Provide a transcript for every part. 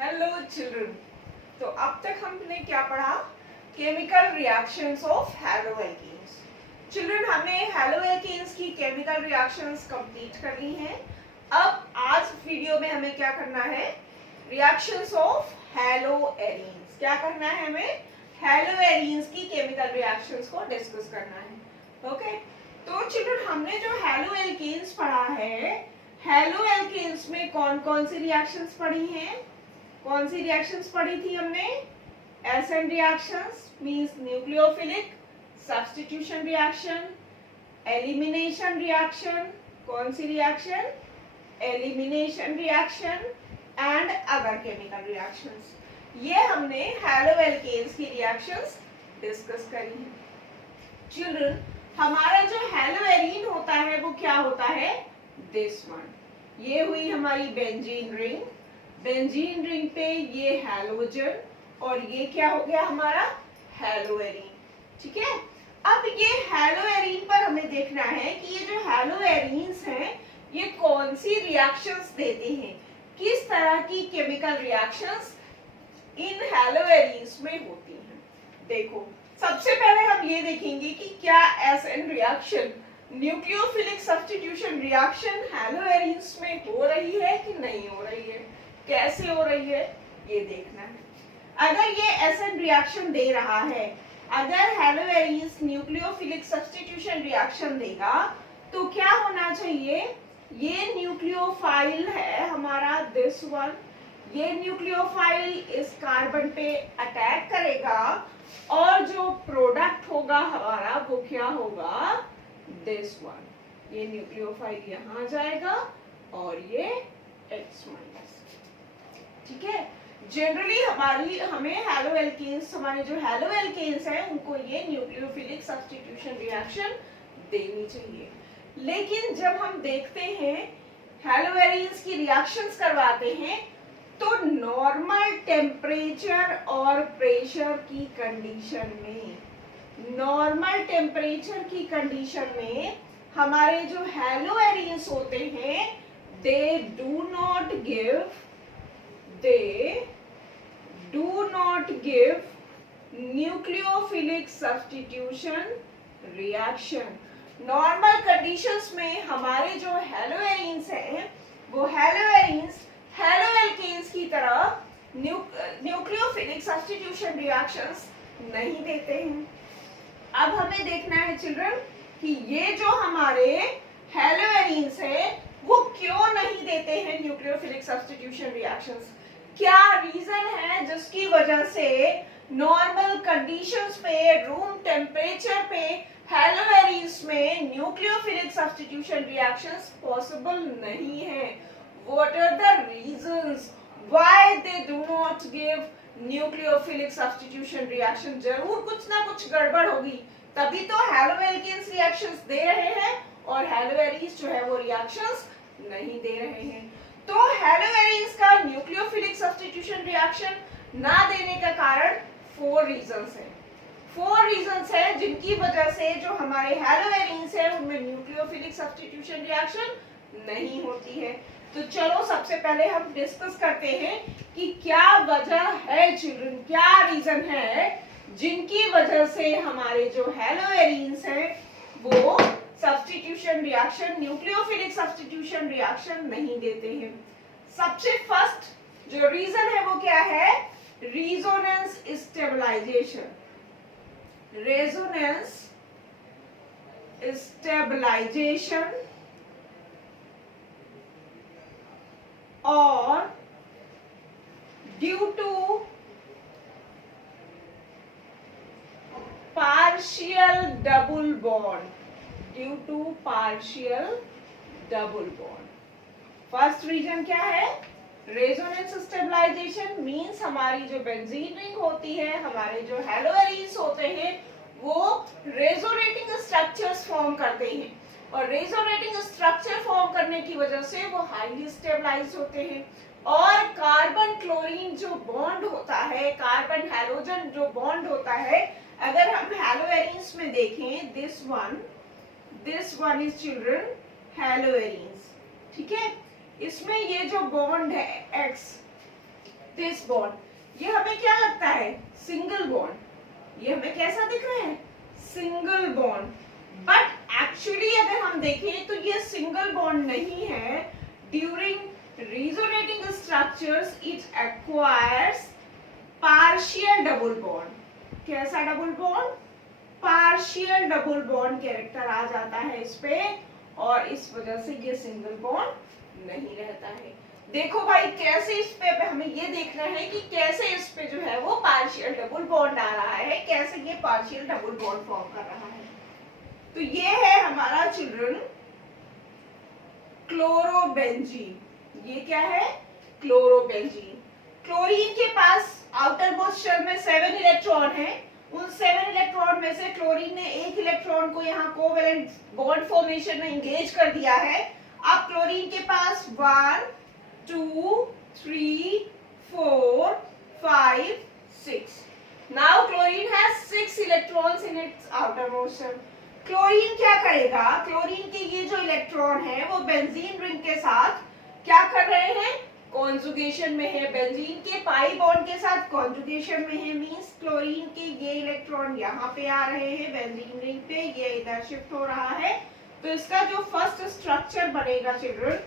Hello children. तो अब तक हमने क्या पढ़ा? Chemical reactions of haloalkanes. Children, हमने हैलोएल्केन्स की केमिकल रिएक्शंस कंप्लीट कर ली हैं। अब आज वीडियो में हमें क्या करना है? Reactions of haloarenes. क्या करना है हमें? हैलोएरीन्स की केमिकल रिएक्शंस को डिस्कस करना है। ओके, तो चिल्ड्रन हमने जो हैलोएल्केन्स पढ़ा है, हैलोएल्केन्स में कौन कौन सी रिएक्शंस पढ़ी हैं? कौन सी रिएक्शंस पढ़ी थी हमने? S N reactions means nucleophilic substitution reaction, elimination reaction. कौन सी reaction? Elimination reaction and other chemical reactions. ये हमने हैलोएल्केन्स की रिएक्शंस डिस्कस करी हैं। चिल्ड्रन, हमारा जो हैलोएरीन होता है वो क्या होता है? This one. ये हुई हमारी बेंजीन रिंग। बेंजीन रिंग पे ये हैलोजन और ये क्या हो गया हमारा? हैलोएरीन। ठीक है, अब ये हैलोएरीन पर हमें देखना है कि ये जो हैलोएरीन्स हैं ये कौन सी रिएक्शंस देते हैं, किस तरह की केमिकल रिएक्शंस इन हैलोएरीन्स में होती हैं। देखो, सबसे पहले हम ये देखेंगे कि क्या S N reaction nucleophilic substitution reaction haloarenes में हो रही है कि नहीं हो रही है, कैसे हो रही है, ये देखना है। अगर ये एसएन रिएक्शन दे रहा है, अगर हैलोएरीन्स न्यूक्लियोफिलिक सब्स्टिट्यूशन रिएक्शन देगा तो क्या होना चाहिए? ये न्यूक्लियोफाइल है हमारा दिस वन। ये न्यूक्लियोफाइल इस कार्बन पे अटैक करेगा और जो प्रोडक्ट होगा हमारा वो क्या होगा? This one. ये न्यूक्लियोफाइल यहां जाएगा और ये X माइनस। ठीक है, जनरली हमें हैलोएल्केन्स, हमारे जो हैलोएल्केन्स हैं उनको ये न्यूक्लियोफिलिक सब्स्टिट्यूशन रिएक्शन देनी चाहिए। लेकिन जब हम देखते हैं हैलोएरीन्स की रिएक्शंस करवाते हैं तो नॉर्मल टेम्परेचर और प्रेशर की कंडीशन में, नॉर्मल टेम्परेचर की कंडीशन में हमारे जो हैलोएरीन्स होते हैं they do not give nucleophilic substitution reaction। Normal conditions में हमारे जो हैलोएरीन्स हैं वो हैलोएरीन्स हैलोएल्केन्स की तरह न्यूक्लियोफिलिक सब्स्टिट्यूशन रिएक्शंस नहीं देते हैं। अब हमें देखना है चिल्ड्रन कि ये जो हमारे हैलोएरीन्स हैं वो क्यों नहीं देते हैं न्यूक्लियोफिलिक सब्स्टिट्यूशन रिएक्शंस। क्या रीजन है जिसकी वजह से नॉर्मल कंडीशंस पे, रूम टेम्परेचर पे हैलोएरीन्स में न्यूक्लियोफिलिक सब्स्टिट्यूशन रिएक्शंस पॉसिबल नहीं है? What are the reasons why they do not give nucleophilic substitution reaction? जरूर कुछ ना कुछ गड़बड़ होगी, तभी तो हैलोएल्केन्स रिएक्शंस दे रहे हैं और हैलोएरीन्स जो है वो रिएक्शंस नहीं दे रहे हैं। तो हैलोएरीन्स का न्यूक्लियोफिलिक सब्स्टिट्यूशन रिएक्शन ना देने का कारण 4 रीजंस है। 4 रीजंस है जिनकी वजह से जो हमारे हैलोएरीन्स है उनमें न्यूक्लियोफिलिक सब्स्टिट्यूशन रिएक्शन नहीं होती है। तो चलो सबसे पहले हम डिस्कस करते हैं कि क्या वजह है चिल्ड्रन, क्या रीजन है जिनकी वजह से हमारे जो हैलोएरीन्स हैं वो substitution reaction, nucleophilic substitution reaction नहीं देते हैं। सबसे फर्स्ट जो रीजन है वो क्या है? Resonance stabilization. रेजोनेंस स्टेबलाइजेशन और due to partial double bond, due to partial double bond। First reason क्या है? रेजोनेंस स्टेबलाइजेशन मींस हमारी जो बेंजीन रिंग होती है, हमारे जो हैलोएरीन्स होते हैं वो रेजोनेटिंग स्ट्रक्चर्स फॉर्म करते हैं और रेजोनेटिंग स्ट्रक्चर फॉर्म करने की वजह से वो हाईली स्टेबलाइज्ड होते हैं। और कार्बन क्लोरीन जो बॉन्ड होता है, कार्बन हैलोजन जो बॉन्ड होता है, अगर हम हैलोएरीन्स में देखें दिस वन इज चिल्ड्रन हैलोएरीन्स। ठीक है, इसमें ये जो बॉन्ड है X, दिस बॉन्ड, ये हमें क्या लगता है? Single bond. ये हमें कैसा दिख रहा है? Single bond. बट एक्चुअली अगर हम देखें तो ये सिंगल बॉन्ड नहीं है। During resonating structures it acquires partial double bond. कैसा double bond? Partial double bond character आ जाता है इस पे, और इस वजह से ये सिंगल बॉन्ड नहीं रहता है। देखो भाई कैसे इस पे हमें ये देखना है कि कैसे इस पे जो है वो पार्शियल डबल बॉन्ड आ रहा है, कैसे ये पार्शियल डबल बॉन्ड फॉर्म कर रहा है। तो ये है हमारा चिल्ड्रन क्लोरोबेंजीन। ये क्या है? क्लोरोबेंजीन। क्लोरीन के पास आउटर मोस्ट शेल में 7 इलेक्ट्रॉन है। उन 7 इलेक्ट्रॉन में से क्लोरीन ने एक इलेक्ट्रॉन को यहाँ कोवेलेंट बॉन्ड फॉर्मेशन में एंगेज कर दिया है। अब क्लोरीन के पास 1 2 3 4 5 6। Now chlorine has 6 electrons in its outermost shell. Chlorine क्या करेगा? क्लोरीन के ये जो इलेक्ट्रॉन है वो बेंजीन रिंग के साथ क्या कर रहे हैं? कॉन्जुगेशन में है। बेंजीन के पाई बॉन्ड के साथ कॉन्जुगेशन में है, मींस क्लोरीन के ये इलेक्ट्रॉन यहाँ पे आ रहे हैं बेंजीन रिंग पे, ये इधर शिफ्ट हो रहा है। तो इसका जो फर्स्ट स्ट्रक्चर बनेगा चिल्ड्रन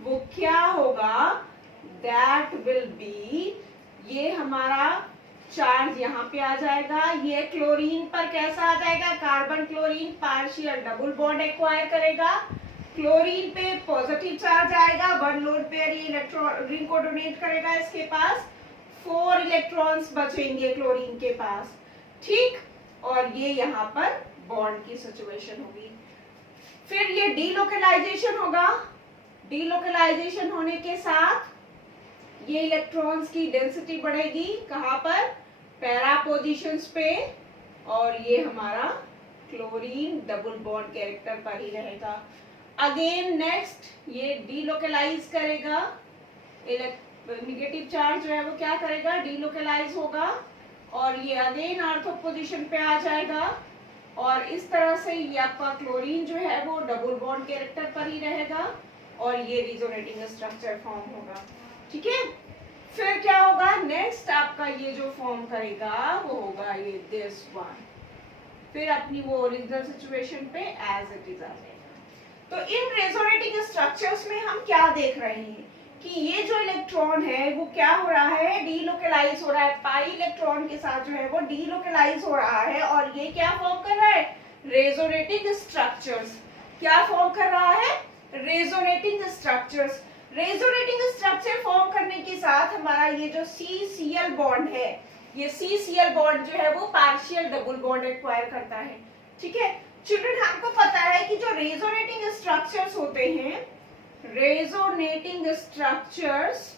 वो क्या होगा? दैट विल बी, ये हमारा चार्ज यहाँ पे आ जाएगा। ये क्लोरीन पर कैसा आ जाएगा? Carbon chlorine partial double bond acquire करेगा। क्लोरीन पे पॉजिटिव चार्ज आएगा, 1 लोड पेयर ये इलेक्ट्रॉन रिंग को डोनेट करेगा। इसके पास 4 इलेक्ट्रॉन्स बचेंगे क्लोरीन के पास, ठीक। और ये यहाँ पर बॉन्ड की सिचुएशन होगी। फिर ये डीलोकलाइजेशन होगा। डीलोकलाइजेशन होने के साथ ये इलेक्ट्रॉन्स की डेंसिटी बढ़ेगी। कहाँ पर? पैरा पोजीशंस पे। और ये हमारा क्लोरीन डबल बॉन्ड कैरेक्टर पर ही रहेगा। अगेन नेक्स्ट ये डीलोकलाइज करेगा, नेगेटिव चार्ज जो है वो क्या करेगा? डीलोकलाइज होगा, और ये अगेन ऑर्थो पोजीशन पे आ जाएगा। और इस तरह से ये आपका क्लोरीन जो है वो डबल बॉन्ड कैरेक्टर पर ही रहेगा, और ये रिजोनेटिंग स्ट्रक्चर फॉर्म होगा, ठीक है। फिर क्या होगा? नेक्स्ट आपका ये जो फॉर्म करेगा वो होगा ये दिस वन। फिर अपनी वो ओरिजिनल सिचुएशन पे एज इट इज आ जाएगा। तो इन रेजोनेटिंग स्ट्रक्चर्स में हम क्या देख रहे हैं कि ये जो इलेक्ट्रॉन है वो क्या हो रहा है? डीलोकलाइज हो रहा है। पाई इलेक्ट्रॉन के साथ जो है वो डीलोकलाइज हो रहा है, और ये क्या फॉर्म कर रहा है? Resonating structures. क्या फॉर्म कर रहा है? Resonating structures. Resonating structure form करने के साथ हमारा ये जो CCl बॉन्ड है, ये CCl बॉन्ड जो है वो पार्शियल डबल बॉन्ड एक्वायर करता है, ठीक है। चिल्ड्रन हमको पता है कि जो रेजोनेटिंग स्ट्रक्चर्स होते हैं, रेजोनेटिंग स्ट्रक्चर्स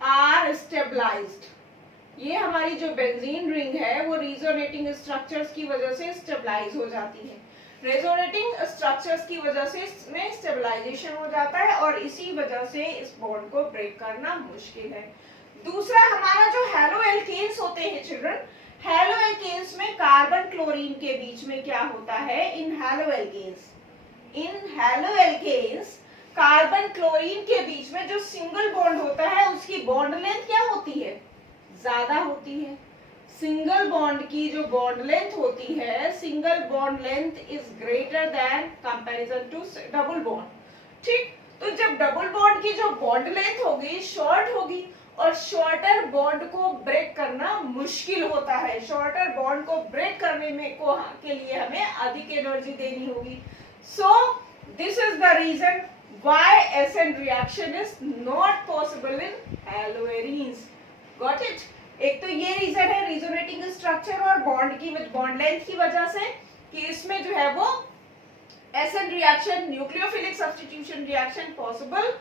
आर स्टेबलाइज्ड। ये हमारी जो बेंजीन रिंग है वो रेजोनेटिंग स्ट्रक्चर्स की वजह से स्टेबलाइज हो जाती है। रेजोनेटिंग स्ट्रक्चर्स की वजह से इसमें स्टेबलाइजेशन हो जाता है, और इसी वजह से इस बॉन्ड को ब्रेक करना मुश्किल है। दूसरा हमारा जो हैलो एल्केन्स होते हैं चिल्ड्रन, हैलो एल्केन्स में कार्बन क्लोरीन के बीच में क्या होता है? इन हैलो एल्केन्स कार्बन क्लोरीन के बीच में जो सिंगल बॉन्ड होता है उसकी बॉन्ड लेंथ क्या होती है? ज्यादा होती है। सिंगल बॉन्ड की जो बॉन्ड लेंथ होती है, single bond length is greater than comparison to double bond, ठीक। तो जब डबल बॉन्ड की जो बॉन्ड लेंथ होगी शॉर्ट होगी, और शॉर्टर बॉन्ड को ब्रेक करना मुश्किल होता है। शॉर्टर बॉन्ड को ब्रेक करने में के लिए हमें अधिक एनर्जी देनी होगी। So this is the reason why SN reaction is not possible in haloarenes. Got it? एक तो ये रीजन है रेजोनेटिंग स्ट्रक्चर और बॉन्ड लेंथ की वजह से कि इसमें जो है वो SN reaction, nucleophilic substitution reaction possible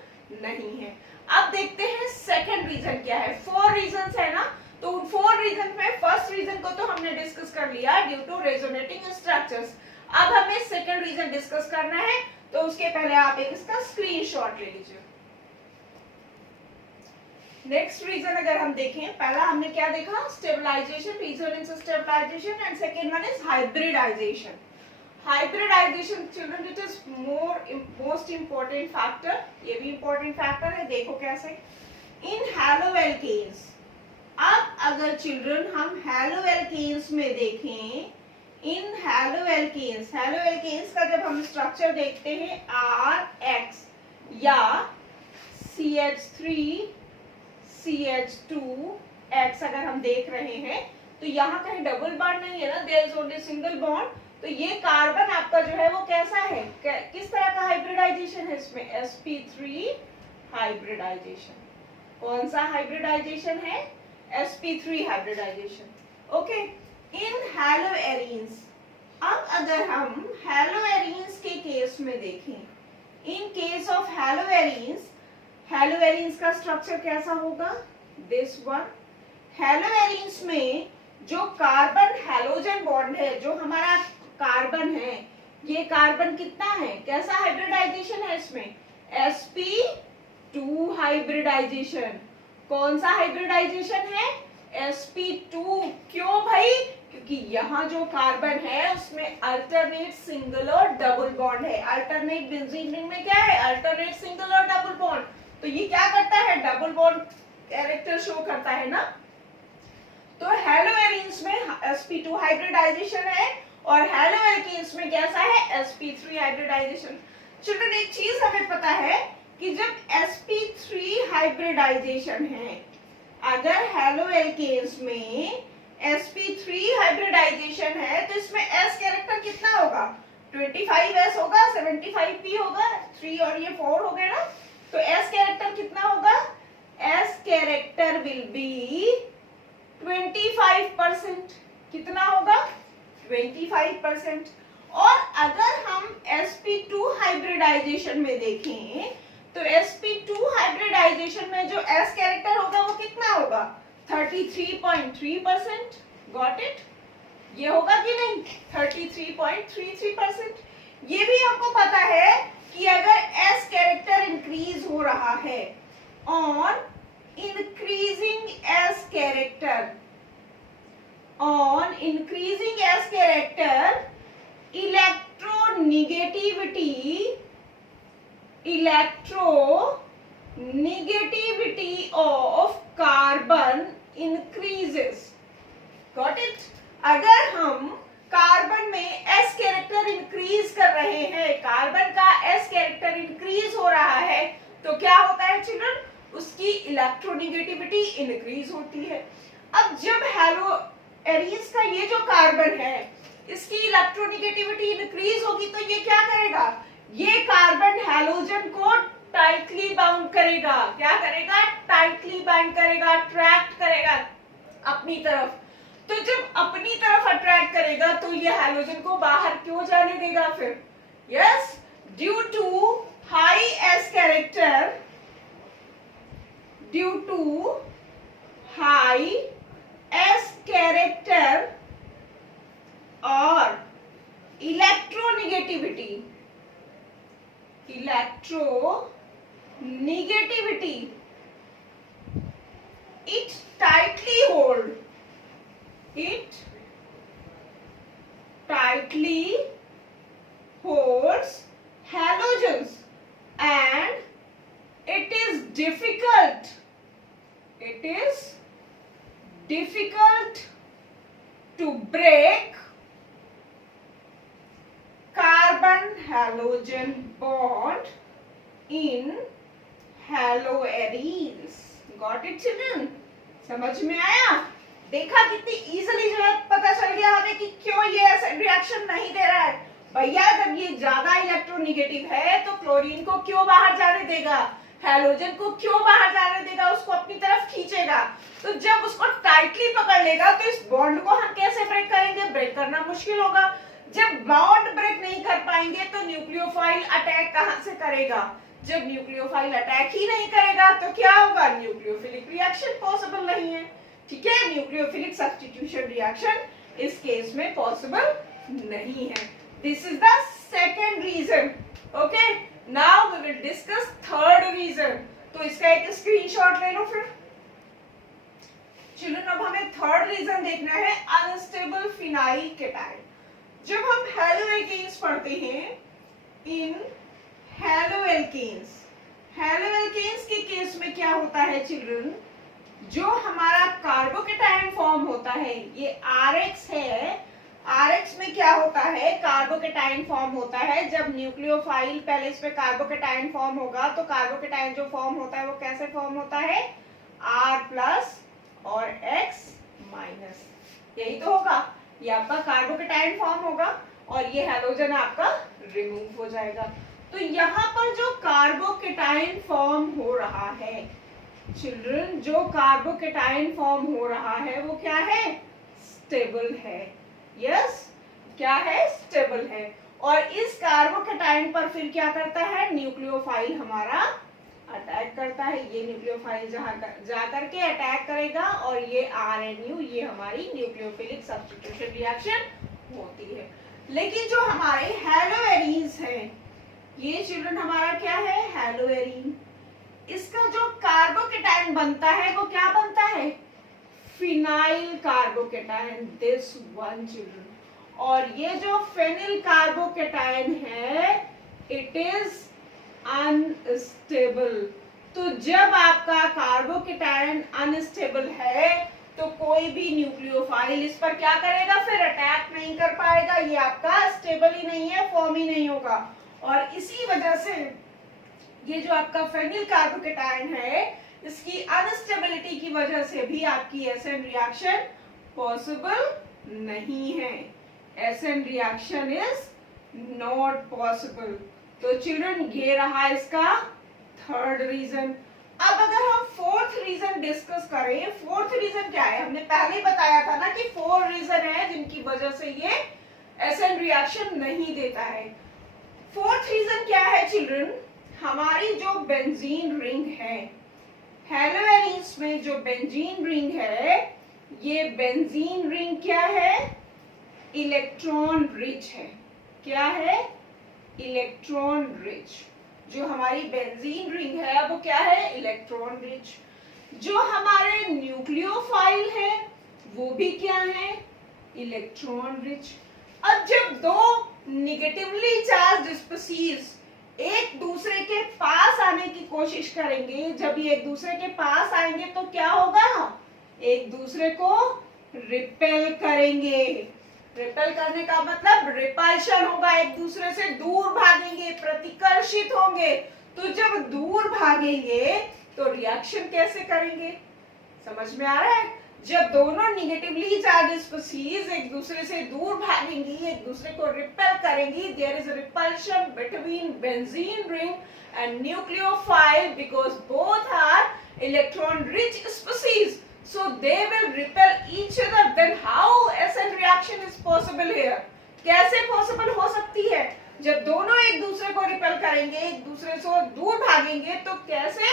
नहीं है। अब देखते हैं सेकंड रीजन क्या है। 4 रीजंस है ना, तो उन 4 रीजन में फर्स्ट रीजन को तो हमने डिस्कस कर लिया, ड्यू टू रेजोनेटिंग स्ट्रक्चर्स। अब हमें सेकंड रीजन डिस्कस करना है, तो उसके पहले आप एक इसका स्क्रीनशॉट ले लीजिए। नेक्स्ट रीजन अगर हम देखें, पहला हमने क्या देखा? Stabilization, resonance stabilization, and second one is hybridization. Hybridization children it is most important factor. ये भी इंपॉर्टेंट फैक्टर है, देखो कैसे। इन हैलोएल्केन्स, अब अगर चिल्ड्रन हम हैलोएल्केन्स में देखें, इन हैलोएल्केन्स का जब हम स्ट्रक्चर देखते हैं RX या CH3 CH2X अगर हम देख रहे हैं तो यहाँ कहीं डबल बॉन्ड नहीं है ना, there is only single bond. तो ये कार्बन आपका जो है वो कैसा है, किस तरह का हाइब्रिडाइजेशन है इसमें, sp3 हाइब्रिडाइजेशन। कौन सा हाइब्रिडाइजेशन है, sp3 हाइब्रिडाइजेशन। ओके, इन हैलोएरीन्स, अब अगर हम हैलोएरीन्स के केस में देखें, इन केस ऑफ हैलोएरीन्स, हैलोएरीन्स का स्ट्रक्चर कैसा होगा, दिस वन। हैलोएरीन्स में जो कार्बन हैलोजन बॉन्ड है, जो हमारा कार्बन है, ये कार्बन कितना है, कैसा हाइब्रिडाइजेशन है इसमें, sp2 हाइब्रिडाइजेशन। कौन सा हाइब्रिडाइजेशन है, sp2। क्यों भाई, क्योंकि यहाँ जो कार्बन है उसमें अल्टरनेट सिंगल और डबल बॉन्ड है। अल्टरनेट बेंजीन रिंग में क्या है, अल्टरनेट सिंगल और डबल बॉन्ड। तो ये क्या करता है, डबल बॉन्ड कैरेक्टर शो करता है ना। तो हैलोएरीन्स में sp2 हाइब्रिडाइजेशन है और हैलोएल्केन्स में कैसा है, sp3 हाइब्रिडाइजेशन। चिल्ड्रन एक चीज हमें पता है कि जब sp3 हाइब्रिडाइजेशन है, अगर हैलोएल्केन्स में sp3 हाइब्रिडाइजेशन है तो इसमें s कैरेक्टर कितना होगा, 25s होगा, 75p होगा, 3 और ये 4 हो गए ना। तो s कैरेक्टर कितना होगा, s कैरेक्टर विल बी 25%। कितना होगा, 25%। और अगर हम sp2 हाइब्रिडाइजेशन में देखें तो sp2 हाइब्रिडाइजेशन में जो s कैरेक्टर होगा वो कितना होगा, 33.3%। गॉट इट, ये होगा कि नहीं, 33.33%। ये भी हमको पता है कि अगर s कैरेक्टर इंक्रीज हो रहा है, on increasing s character, on increasing s character, electronegativity of carbon increases. Got it, अगर हम कार्बन में s कैरेक्टर इंक्रीज कर रहे हैं, कार्बन का s कैरेक्टर इंक्रीज हो रहा है, तो क्या होता है चिल्ड्रन, उसकी इलेक्ट्रोनेगेटिविटी इंक्रीज होती है। अब जब हैलोएरीन्स का ये जो कार्बन है, इसकी इलेक्ट्रोनेगेटिविटी इंक्रीज होगी तो ये क्या करेगा, ये कार्बन हैलोजन को टाइटली बाउंड करेगा। क्या करेगा, टाइटली बाइंड करेगा, अट्रैक्ट करेगा अपनी तरफ। तो जब अपनी तरफ अट्रैक्ट करेगा तो ये हैलोजन को बाहर क्यों जाने देगा फिर, yes, due to high s character, due to high s character और electronegativity, it tightly holds halogens and it is difficult to break carbon halogen bond in haloarenes. Got it children, समझ में आया, देखा कितनी इजीली जो है पता चल गया हमें कि क्यों ये रिएक्शन नहीं दे रहा है। भैया जब ये ज्यादा इलेक्ट्रोनेगेटिव है तो क्लोरीन को क्यों बाहर जाने देगा, हैलोजन को क्यों बाहर जाने देगा, उसको अपनी तरफ खींचेगा। तो जब उसको टाइटली पकड़ लेगा तो इस बॉन्ड को हम कैसे ब्रेक करेंगे, ब्रेक करना मुश्किल होगा। जब बॉन्ड ब्रेक नहीं कर पाएंगे तो न्यूक्लियोफाइल अटैक कहां से करेगा, जब न्यूक्लियोफाइल अटैक ही नहीं करेगा तो क्या होगा, न्यूक्लियोफिलिक रिएक्शन पॉसिबल नहीं है। ठीक है, न्यूक्लियोफिलिक सब्स्टिट्यूशन रिएक्शन इस केस में पॉसिबल नहीं है। This is the second reason. Okay, now we will discuss third reason. तो इसका एक स्क्रीनशॉट ले लो फिर। चिल्ड्रन अब हमें थर्ड रीजन देखना है, अनस्टेबल फिनाइल केटायन। जब हम हैलोएल्केन्स पढ़ते हैं, इन हैलोएल्केन्स, हेलोएल्केन्स के केस में क्या होता है चिल्ड्रन, जो हमारा कार्बोकेटायन फॉर्म होता है, ये RX है, RX में क्या होता है, कार्बोकेटायन फॉर्म होता है। जब न्यूक्लियोफाइल पहले इस पे कार्बोकेटायन फॉर्म होगा तो कार्बोकेटायन जो फॉर्म होता है वो कैसे फॉर्म होता है, R प्लस और X माइनस, यही तो होगा। ये आपका कार्बोकेटायन फॉर्म होगा और ये हैलोजन आपका रिमूव हो जाएगा। तो यहाँ पर जो कार्बोकेटायन फॉर्म हो रहा है चिल्ड्रन, जो कार्बोकेटायन फॉर्म हो रहा है वो क्या है, स्टेबल है। यस, क्या है, स्टेबल है। और इस कार्बोकेटायन पर फिर क्या करता है, न्यूक्लियोफाइल हमारा अटैक करता है। ये न्यूक्लियोफाइल जा करके अटैक करेगा और ये RNU, ये हमारी न्यूक्लियोफिलिक सब्स्टिट्यूशन रिएक्शन होती है। लेकिन जो हमारे हैलोएरीन्स हैं, ये चिल्ड्रन हमारा क्या है, हैलोएरीन, इसका जो कार्बोकेटायन बनता है वो क्या बनता है, phenyl carbocation, this one children. और ये जो फेनिल कार्बोकेटायन है इट इज अनस्टेबल। तो जब आपका कार्बोकेटायन अनस्टेबल है तो कोई भी न्यूक्लियोफाइल इस पर क्या करेगा, फिर अटैक नहीं कर पाएगा, ये आपका स्टेबल ही नहीं है, फॉर्म ही नहीं होगा। और इसी वजह से ये जो आपका फेनिल कार्बोकेटायन है इसकी अनस्टेबिलिटी की वजह से भी आपकी एसएन रिएक्शन पॉसिबल नहीं है। SN reaction is not possible. तो चिल्ड्रन ये रहा इसका थर्ड रीजन। अब अगर हम फोर्थ रीजन डिस्कस करें, फोर्थ रीजन क्या है, हमने पहले ही बताया था ना कि 4 रीजन है जिनकी वजह से ये एसएन रिएक्शन नहीं देता है। फोर्थ रीजन क्या है चिल्ड्रन, हमारी जो बेंजीन रिंग है, हैलोएरीन्स में जो बेंजीन रिंग है, ये बेंजीन रिंग क्या है, इलेक्ट्रॉन रिच है। क्या है, इलेक्ट्रॉन रिच। जो हमारी बेंजीन रिंग है वो क्या है, इलेक्ट्रॉन रिच। जो हमारे न्यूक्लियोफाइल है वो भी क्या है, इलेक्ट्रॉन रिच। अब जब दो निगेटिवली चार्ज्ड स्पीशीज एक दूसरे के पास आने की कोशिश करेंगे, जब ये एक दूसरे के पास आएंगे तो क्या होगा, एक दूसरे को रिपेल करेंगे। रिपेल करने का मतलब रिपल्शन होगा, एक दूसरे से दूर भागेंगे, प्रतिकर्षित होंगे। तो जब दूर भागेंगे तो रिएक्शन कैसे करेंगे, समझ में आ रहा है। जब दोनों निगेटिवली चार्ज्ड स्पीशीज एक दूसरे से दूर भागेंगी, एक दूसरे को रिपेल करेंगी, there is repulsion between benzene ring and nucleophile because both are electron rich species, so they will repel each other. Then how SN reaction is possible here? कैसे possible हो सकती है, जब दोनों एक दूसरे को रिपेल करेंगे, एक दूसरे से दूर भागेंगे, तो कैसे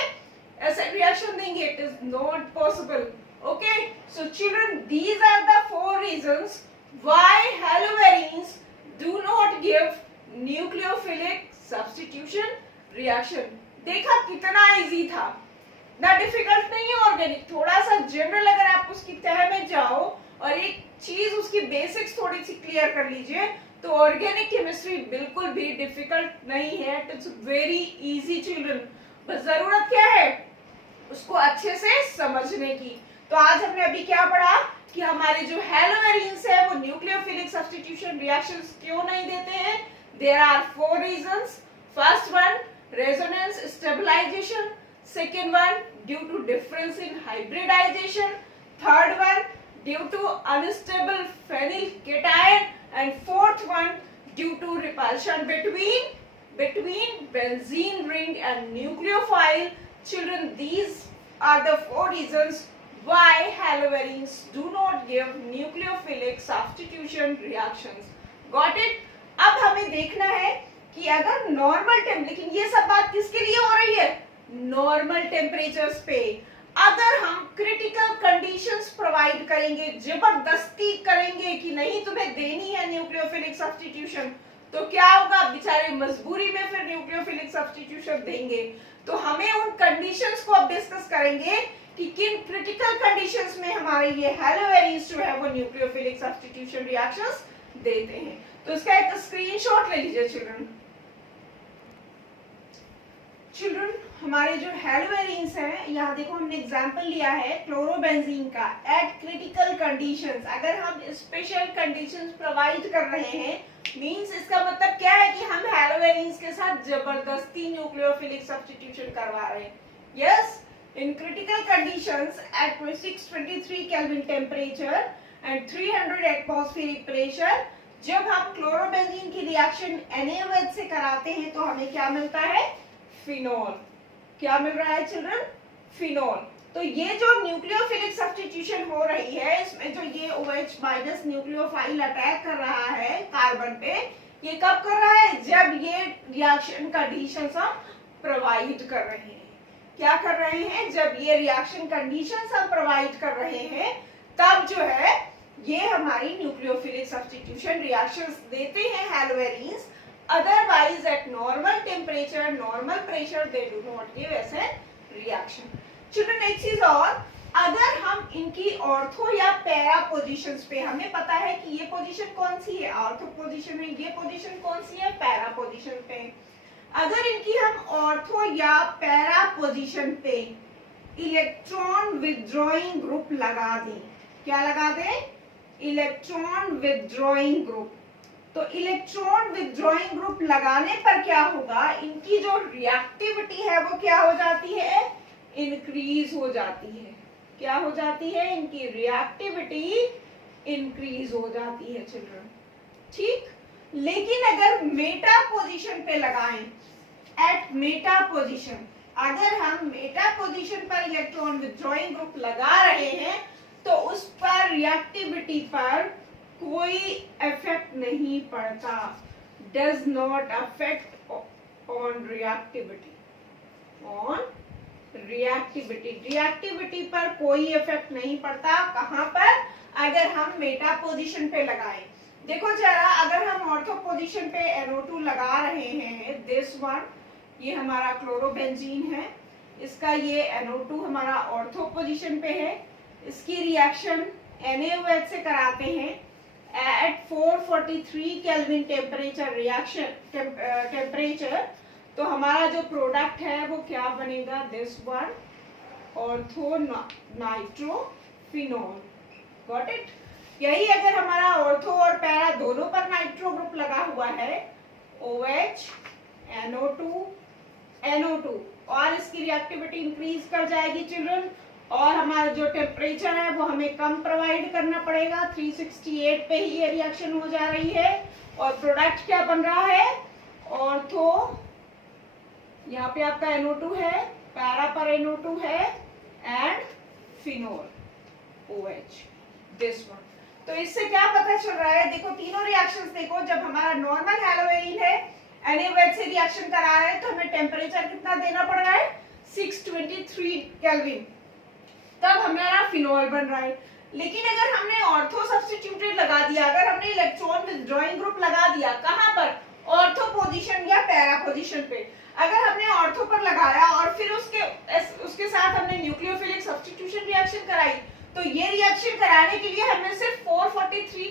SN reaction देंगे, it is not possible. Okay, so children, these are the 4 reasons why haloarenes do not give nucleophilic substitution reaction. देखा कितना इजी था ना, डिफिकल्ट नहीं है ऑर्गेनिक। थोड़ा सा जनरल अगर आप उसकी तह में जाओ और एक चीज उसकी बेसिक्स थोड़ी सी क्लियर कर लीजिए तो ऑर्गेनिक केमिस्ट्री बिल्कुल भी डिफिकल्ट नहीं है, इट्स वेरी इजी चिल्ड्रन। बस जरूरत क्या है, उसको अच्छे से समझने की। तो आज हमने अभी क्या पढ़ा कि हमारे जो हैलोएरीन्स है वो न्यूक्लियोफिलिक सब्स्टिट्यूशन रिएक्शंस क्यों नहीं देते हैं। There are 4 reasons. First one, resonance stabilization. Second one, due to difference in hybridization. Third one, due to unstable phenyl cation. And fourth one, due to repulsion between benzene ring and nucleophile. Children, these are the 4 reasons why haloarenes do not give nucleophilic substitution reactions. Got it? अब हमें देखना है कि अगर normal temp, लेकिन ये सब बात किसके लिए हो रही है, नॉर्मल टेम्परेचर्स पे अगर हम क्रिटिकल कंडीशंस प्रोवाइड करेंगे, जबरदस्ती करेंगे कि नहीं तुम्हें देनी है न्यूक्लियोफिलिक सब्स्टिट्यूशन, तो क्या होगा, बेचारे मजबूरी में फिर न्यूक्लियोफिलिक सब्स्टिट्यूशन देंगे। तो हमें उन कंडीशंस को अब डिस्कस करेंगे कि किन क्रिटिकल कंडीशंस में हमारे ये हैलोएरीन्स जो है वो न्यूक्लियोफिलिक सब्स्टिट्यूशन रिएक्शंस देते हैं। तो इसका एक स्क्रीनशॉट ले लीजिए चिल्ड्रन। हमारे जो हेलोवेरिन्स हैं, यहाँ देखो हमने एग्जांपल लिया है क्लोरोबेंजीन का। एट क्रिटिकल कंडीशंस, अगर हम स्पेशल कंडीशंस प्रोवाइड कर रहे हैं, मींस इसका मतलब क्या है कि हम हेलोवेरिन्स के साथ जबरदस्ती न्यूक्लियोफिलिक सब्स्टिट्यूशन करवा रहे हैं। Yes, in critical conditions at 623 kelvin temperature and 300 atmospheric pressure, जब हम क्लोरोबेंजीन की रिएक्शन NaOH से कराते हैं तो हमें क्या मिलता है? फिनॉल। क्या मिल रहा है चिल्ड्रन? फिनॉल। तो ये जो न्यूक्लियोफिलिक सब्स्टिट्यूशन हो रही है, इसमें जो ये OH माइनस न्यूक्लियोफाइल अटैक कर रहा है कार्बन पे, ये कब कर रहा है? जब ये रिएक्शन कंडीशंस हम प्रोवाइड कर रहे हैं। क्या कर रहे हैं? जब ये रिएक्शन कंडीशंस हम प्रोवाइड कर रहे हैं, तब जो है ये हमारी न्यूक्लियोफिलिक सब्स्टिट्यूशन रिएक्शंस देते हैं हेलोवेरिन्स। Otherwise, at normal temperature, normal pressure, they do not give as a reaction. Children, एक चीज और, अगर हम इनकी ऑर्थो या पैरा पोजीशंस पे, हमें पता है कि ये पोजीशन कौन सी है? ऑर्थो पोजीशन है। ये पोजीशन कौन सी है? पैरा पोजीशन पे। अगर इनकी हम ऑर्थो या पैरा पोजीशन पे इलेक्ट्रॉन विथड्रॉइंग ग्रुप लगा दें, क्या लगा दें? Electron withdrawing group. तो इलेक्ट्रॉन विथड्रॉइंग ग्रुप लगाने पर क्या होगा? इनकी जो रिएक्टिविटी है वो क्या हो जाती है? इंक्रीज हो जाती है। क्या हो जाती है? इनकी रिएक्टिविटी इंक्रीज हो जाती है चिल्ड्रन। ठीक, लेकिन अगर मेटा पोजीशन पे लगाएं, एट मेटा पोजीशन, अगर हम मेटा पोजीशन पर इलेक्ट्रॉन विथड्रॉइंग ग्रुप लगा रहे हैं तो उस पर रिएक्टिविटी पर कोई इफेक्ट नहीं पड़ता। Does not affect on reactivity, on reactivity, reactivity पर कोई इफेक्ट नहीं पड़ता। कहां पर? अगर हम मेटा पोजीशन पे लगाएं। देखो जरा, अगर हम ऑर्थो पोजीशन पे NO2 लगा रहे हैं, दिस वन, ये हमारा क्लोरोबेंजीन है, इसका ये NO2 हमारा ऑर्थो पोजीशन पे है, इसकी रिएक्शन NaOH से कराते हैं at 443 kelvin temperature reaction temperature, तो हमारा जो प्रोडक्ट है वो क्या बनेगा? This one, ortho nitrophenol. Got it? यही अगर हमारा ऑर्थो और पैरा दोनों पर नाइट्रो ग्रुप लगा हुआ है, OH NO2 और इसकी रिएक्टिविटी इंक्रीज कर जाएगी चिल्ड्रन, और हमारा जो टेम्परेचर है वो हमें कम प्रोवाइड करना पड़ेगा। 368 पे ही ये रिएक्शन हो जा रही है और प्रोडक्ट क्या बन रहा है? ऑर्थो, यहाँ पे आपका NO2 है, पैरा पर NO2 है and phenol OH, this one. तो इससे क्या पता चल रहा है? देखो तीनों रिएक्शंस देखो, जब हमारा नॉर्मल हेलोवेरिन है NaOH से रिएक्शन करा रहे हैं तो हमें टेम्परेचर कितना देना पड़ रहा है? 623 केल्विन, तब हमारा फिनॉल बन रहा है। लेकिन अगर हमने ऑर्थो सब्स्टिट्यूटेड लगा दिया, अगर हमने इलेक्ट्रॉन विथड्रॉइंग ग्रुप लगा दिया, कहां पर? ऑर्थो पोजीशन या पैरा पोजीशन पे। अगर हमने ऑर्थो पर लगाया और फिर उसके साथ हमने न्यूक्लियोफिलिक सब्स्टिट्यूशन रिएक्शन कराई, तो ये रिएक्शन कराने के लिए हमें सिर्फ 443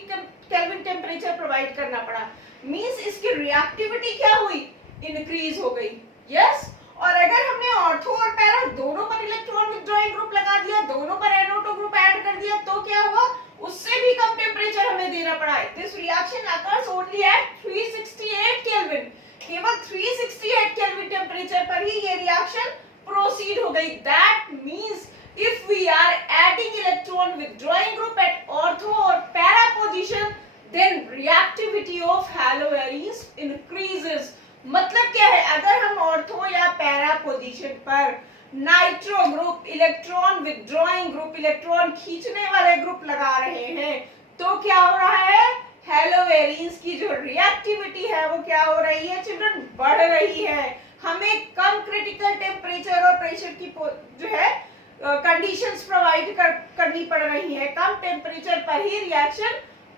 केल्विन टेम्परेचर प्रोवाइड करना पड़ा। मींस इसकी रिएक्टिविटी क्या हुई? इंक्रीज हो गई। यस, और अगर हमने ऑर्थो और पैरा दोनों पर इलेक्ट्रॉन विथड्रॉइंग ग्रुप लगा दिया, दोनों पर NO2 ग्रुप ऐड कर दिया, तो क्या हुआ? उससे भी कम टेम्परेचर हमें देना पड़ा है। This reaction occurs only at 368 kelvin. केवल 368 केल्विन टेम्परेचर पर ही ये रिएक्शन प्रोसीड हो गई। That means if we are adding electron withdrawing group at ortho or para position, then reactivity of haloarenes increases. मतलब क्या है? अगर हम ऑर्थो या पैरा पोजीशन पर nitro group, electron withdrawing group, electron खींचने वाले ग्रुप लगा रहे हैं, तो क्या हो रहा है? हेलोवेरिन्स की जो रिएक्टिविटी है वो क्या हो रही है चिल्ड्रन? बढ़ रही है। हमें कम क्रिटिकल टेम्परेचर और प्रेशर की जो है कंडीशंस प्रोवाइड करनी पड़ रही है। कम टेम्परेचर पर ही रिएक्शन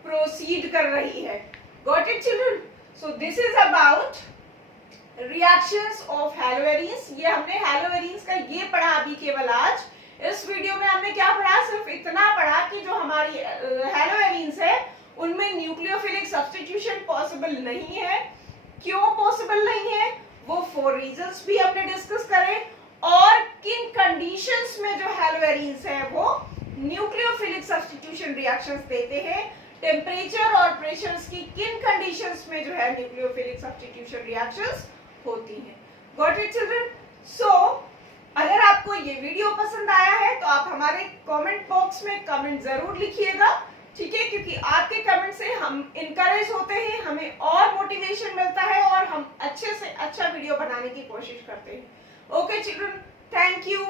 प्रोसीड कर रही है। Got it children? So this is about reactions of haloarenes. ये हमने हेलोवेरिन्स का ये पढ़ा अभी केवल आज। इस वीडियो में हमने क्या पढ़ा? सिर्फ इतना पढ़ा कि जो हमारी हेलोवेरिन्स है उनमें न्यूक्लियोफिलिक सब्स्टिट्यूशन पॉसिबल नहीं है। क्यों पॉसिबल नहीं है? वो 4 रीजंस भी हमने डिस्कस करे, और किन कंडीशंस में जो हैलोएरीन्स है वो न्यूक्लियोफिलिक सब्स्टिट्यूशन रिएक्शंस देते हैं, टेम्परेचर और प्रेशर्स की किन कंडीशंस में जो है न्यूक्लियोफिलिक सब्स्टिट्यूशन रिएक्शंस होती हैं। Got it children? सो अगर आपको ये वीडियो पसंद आया है तो आप हमारे कमेंट बॉक्स में कमेंट जरूर लिखिएगा, ठीक है, क्योंकि आपके कमेंट से हम इनकरेज होते हैं, हमें और मोटिवेशन मिलता है और हम अच्छे से अच्छा वीडियो बनाने की कोशिश करते हैं। Okay children, thank you.